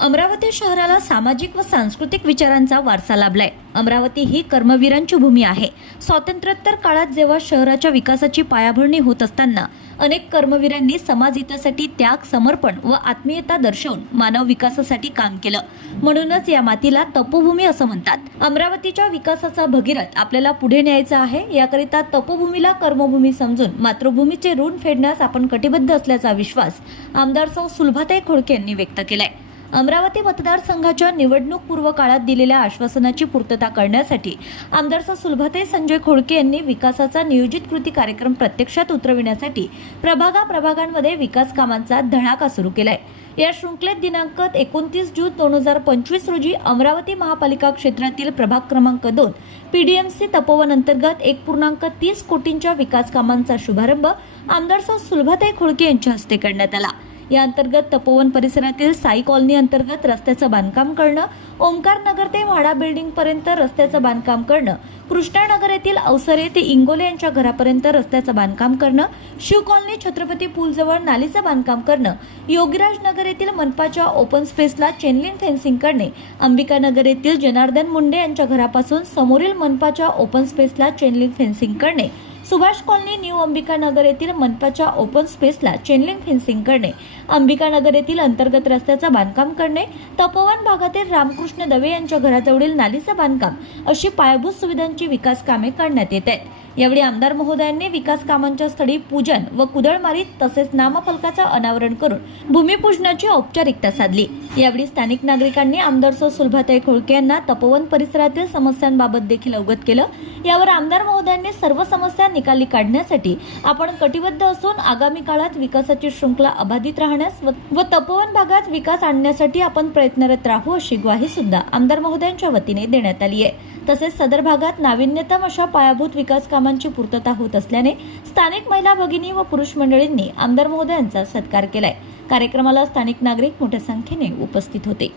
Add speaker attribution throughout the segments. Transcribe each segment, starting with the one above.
Speaker 1: अमरावती शहराला सामाजिक व सांस्कृतिक विचारांचा वारसा लाभलाय. अमरावती ही कर्मवीरांची भूमी आहे. स्वातंत्र्योत्तर काळात जेव्हा शहराच्या विकासाची पायाभरणी होत असताना अनेक कर्मवीरांनी समाज हितासाठी त्याग समर्पण व आत्मीयता दर्शवून मानव विकासासाठी काम केलं. म्हणूनच या मातीला तपोभूमी असं म्हणतात. अमरावतीच्या विकासाचा भगीरथ आपल्याला पुढे न्यायचा आहे याकरिता तपोभूमीला कर्मभूमी समजून मातृभूमीचे ऋण फेडण्यास आपण कटिबद्ध असल्याचा विश्वास आमदार सौ सुलभाताई खोडके यांनी व्यक्त केलाय. अमरावती मतदारसंघाच्या निवडणूक पूर्व काळात दिलेल्या आश्वासनाची पूर्तता करण्यासाठी आमदार सुलभते संजय खोडके यांनी विकासाचा नियोजित कृती कार्यक्रम प्रत्यक्षात उतरविण्यासाठी प्रभागा प्रभागांमध्ये विकास कामांचा धडाका सुरू केलाय. या शृंखलेत दिनांक एकोणतीस जून दोन हजार पंचवीस रोजी अमरावती महापालिका क्षेत्रातील प्रभाग क्रमांक दोन पीडीएमसी तपोवन अंतर्गत एक पूर्णांक तीस कोटींच्या विकास कामांचा शुभारंभ आमदार सुलभताई खोडके यांच्या हस्ते करण्यात आला. या अंतर्गत तपोवन परिसरातील साई कॉलनी अंतर्गत रस्त्याचं बांधकाम करणं ओंकार नगर ते वाडा बिल्डिंग पर्यंत रस्त्याचं बांधकाम करणं कृष्णानगर येथील अवसरे ते इंगोले यांच्या घरापर्यंत रस्त्याचं बांधकाम करणं शिव कॉलनी छत्रपती पूलजवळ नालीचं बांधकाम करणं योगीराज नगर येथील मनपाच्या ओपन स्पेसला चेनलिंग फेन्सिंग करणे अंबिका नगर येथील जनार्दन मुंडे यांच्या घरापासून समोरील मनपाच्या ओपन स्पेसला चेनलिंग फेन्सिंग करणे सुभाष कॉलनी न्यू अंबिका नगर येथील मनपाच्या ओपन स्पेसला चेनलिंग फेन्सिंग करणे अंबिका नगर येथील अंतर्गत रस्त्याचं बांधकाम करणे तपोवन भागातील रामकृष्ण दवे यांच्या घराजवळील नालीचं बांधकाम अशी पायाभूत सुविधांची विकास कामे करण्यात येत आहेत. यावेळी आमदार महोदयांनी विकास कामांच्या स्थळी पूजन व कुदळ तसेच नामफलकाचं अनावरण करून भूमिपूजनाची औपचारिकता साधली. यावेळी स्थानिक नागरिकांनी आमदार सौ सुलभाताई खोळके यांना तपोवन परिसरातील समस्यांबाबत देखील अवगत केलं. यावर आमदार महोदयांनी सर्व समस्या निकाली काढण्यासाठी आपण कटिबद्ध असून आगामी काळात विकासाची शृंखला अबाधित राहण्यास व- व तपोवन भागात विकास आणण्यासाठी आपण प्रयत्नरत राहू अशी ग्वाही सुद्धा आमदार महोदयांच्या वतीने देण्यात आली आहे. तसेच सदर भागात नाविन्यतम अशा पायाभूत विकास कामांची पूर्तता होत असल्याने स्थानिक महिला भगिनी व पुरुष मंडळींनी आमदार महोदयांचा सत्कार केलाय. कार्यक्रमाला स्थानिक नागरिक मोठ्या संख्येने उपस्थित होते.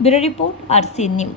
Speaker 1: Bureau report RC news.